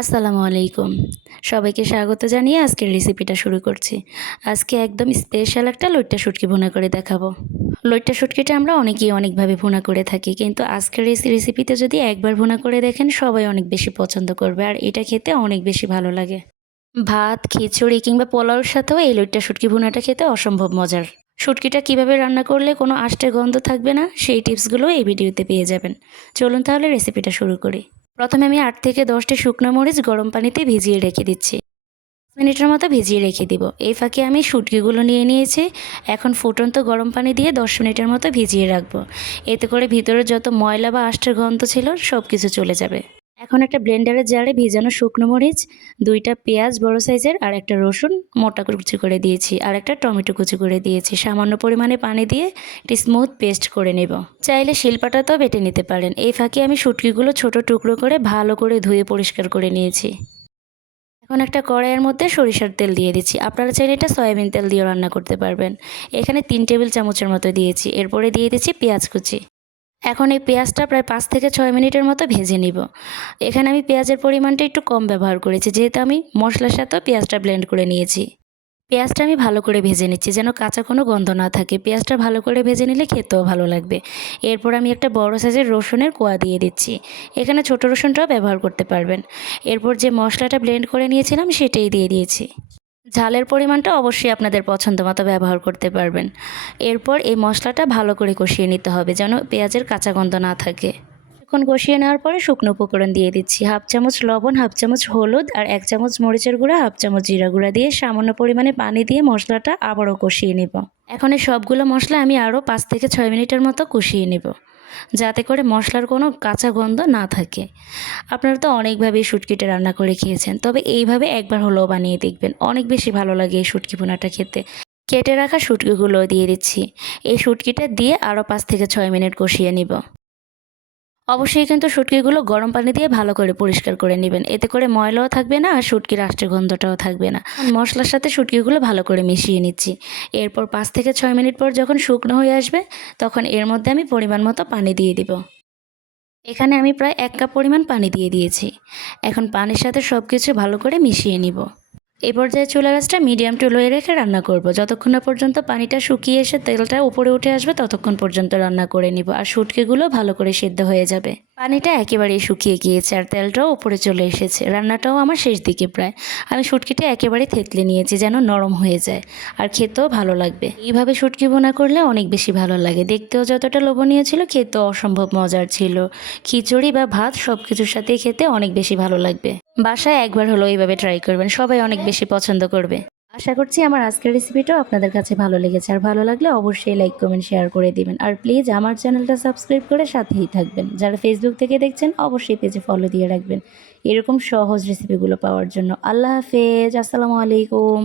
আসসালামু আলাইকুম। সবাইকে স্বাগত জানিয়ে আজকের রেসিপিটা শুরু করছি। আজকে একদম স্পেশাল একটা লইট্টা শুটকি ভুনা করে দেখাবো। লইট্টা শুটকিটা আমরা অনেকেই অনেকভাবে ভুনা করে থাকি, কিন্তু আজকের রেসিপিতে যদি একবার ভুনা করে দেখেন সবাই অনেক বেশি পছন্দ করবে, আর এটা খেতে অনেক বেশি ভালো লাগে। ভাত, খিচুড়ি কিংবা পোলাওর সাথেও এই লইট্টা শুটকি ভুনাটা খেতে অসম্ভব মজার। শুটকিটা কিভাবে রান্না করলে কোনো আষ্টে গন্ধ থাকবে না, সেই টিপসগুলো এই ভিডিওতে পেয়ে যাবেন। চলুন তাহলে রেসিপিটা শুরু করি। প্রথমে আমি 8 থেকে 10টি শুকনো মরিচ গরম পানিতে ভিজিয়ে রেখে দিচ্ছি। 5 মিনিটের মতো ভিজিয়ে রেখে দিব। এই ফাঁকে আমি শুটকিগুলো নিয়ে নিয়েছি। এখন ফুটন্ত গরম পানি দিয়ে 10 মিনিটের মতো ভিজিয়ে রাখবো। এতে করে ভিতরে যত ময়লা বা আষ্টের গন্ধ ছিল সব কিছু চলে যাবে। এখন একটা ব্লেন্ডারের জারে ভিজানো শুকনো মরিচ, 2টা পেঁয়াজ বড় সাইজের, আর একটা রসুন মোটা কুচি করে দিয়েছি, আর একটা টমেটো কুচি করে দিয়েছি। সামান্য পরিমাণে পানি দিয়ে একটি স্মুথ পেস্ট করে নেব। চাইলে শিলপাটাতেও বেটে নিতে পারেন। এই ফাঁকে আমি শুটকিগুলো ছোট টুকরো করে ভালো করে ধুয়ে পরিষ্কার করে নিয়েছি। এখন একটা কড়াইয়ের মধ্যে সরিষার তেল দিয়ে দিচ্ছি। আপনারা চাইলে এটা সয়াবিন তেল দিয়েও রান্না করতে পারবেন। এখানে 3 টেবিল চামচের মতো দিয়েছি। এরপরে দিয়ে দিচ্ছি পেঁয়াজ কুচি। এখন এই পেঁয়াজটা প্রায় 5 থেকে 6 মিনিটের মতো ভেজে নিব। এখানে আমি পেঁয়াজের পরিমাণটা একটু কম ব্যবহার করেছি, যেহেতু আমি মশলার সাথেও পেঁয়াজটা ব্লেন্ড করে নিয়েছি। পেঁয়াজটা আমি ভালো করে ভেজে নিচ্ছি, যেন কাঁচা কোনো গন্ধ না থাকে। পেঁয়াজটা ভালো করে ভেজে নিলে খেতেও ভালো লাগবে। এরপর আমি একটা বড় সাইজের রসুনের কোয়া দিয়ে দিচ্ছি। এখানে ছোট রসুনটাও ব্যবহার করতে পারবেন। এরপর যে মশলাটা ব্লেন্ড করে নিয়েছিলাম সেটাই দিয়ে দিয়েছি। ঝালের পরিমাণটা অবশ্যই আপনাদের পছন্দ মতো ব্যবহার করতে পারবেন। এরপর এই মশলাটা ভালো করে কষিয়ে নিতে হবে, যেন পেঁয়াজের কাঁচা গন্ধ না থাকে। এখন কষিয়ে নেওয়ার পরে শুকনো উপকরণ দিয়ে দিচ্ছি। 1/2 চামচ লবণ, 1/2 চামচ হলুদ, আর 1 চামচ মরিচের গুঁড়া, 1/2 চামচ জিরা গুঁড়া দিয়ে সামান্য পরিমাণে পানি দিয়ে মশলাটা আবারও কষিয়ে নেব। এখন এই সবগুলো মশলা আমি আরও 5 থেকে 6 মিনিটের মতো কষিয়ে নেব, যাতে করে মশলার কোনো কাঁচা গন্ধ না থাকে। আপনারা তো অনেকভাবেই শুটকিটা রান্না করে খেয়েছেন, তবে এইভাবে একবার হলেও বানিয়ে দেখবেন। অনেক বেশি ভালো লাগে এই শুটকি ভুনাটা খেতে। কেটে রাখা শুটকিগুলো দিয়ে দিচ্ছি। এই শুটকিটা দিয়ে আরও 5 থেকে 6 মিনিট কষিয়ে নিব। অবশ্যই কিন্তু শুটকিগুলো গরম পানি দিয়ে ভালো করে পরিষ্কার করে নেবেন। এতে করে ময়লাও থাকবে না, আর শুটকির আষ্টের গন্ধটাও থাকবে না। মশলার সাথে শুটকিগুলো ভালো করে মিশিয়ে নিচ্ছি। এরপর 5 থেকে 6 মিনিট পর যখন শুকনো হয়ে আসবে, তখন এর মধ্যে আমি পরিমাণ মতো পানি দিয়ে দিব। এখানে আমি প্রায় 1 কাপ পরিমাণ পানি দিয়ে দিয়েছি। এখন পানির সাথে সব কিছু ভালো করে মিশিয়ে নিব। এই পর্যায়ে চুলা আঁচটা মিডিয়াম টু লোয়ে রেখে রান্না করব। যতক্ষণ না পর্যন্ত পানিটা শুকিয়ে এসে তেলটা উপরে উঠে আসবে ততক্ষণ পর্যন্ত রান্না করে নিব, আর শুটকিগুলো ভালো করে সিদ্ধ হয়ে যাবে। পানিটা একেবারেই শুকিয়ে গিয়েছে আর তেলটাও উপরে চলে এসেছে। রান্নাটাও আমার শেষ দিকে প্রায়। আমি শুটকিটা একেবারে থেতলে নিয়েছি, যেন নরম হয়ে যায় আর খেতেও ভালো লাগবে। এইভাবে শুটকি ভুনা করলে অনেক বেশি ভালো লাগে। দেখতেও যতটা লোভনীয় ছিল, খেতেও অসম্ভব মজার ছিল। খিচুড়ি বা ভাত সব কিছুর সাথে খেতে অনেক বেশি ভালো লাগবে। বাসায় একবার হলো এইভাবে ট্রাই করবেন, সবাই অনেক বেশি পছন্দ করবে। আশা করছি আমার আজকের রেসিপিটাও আপনাদের কাছে ভালো লেগেছে, আর ভালো লাগলে অবশ্যই লাইক কমেন্ট শেয়ার করে দিবেন। আর প্লিজ আমার চ্যানেলটা সাবস্ক্রাইব করে সাথেই থাকবেন। যারা ফেসবুক থেকে দেখছেন অবশ্যই পেজে ফলো দিয়ে রাখবেন এরকম সহজ রেসিপিগুলো পাওয়ার জন্য। আল্লাহ হাফেজ, আসসালামু আলাইকুম।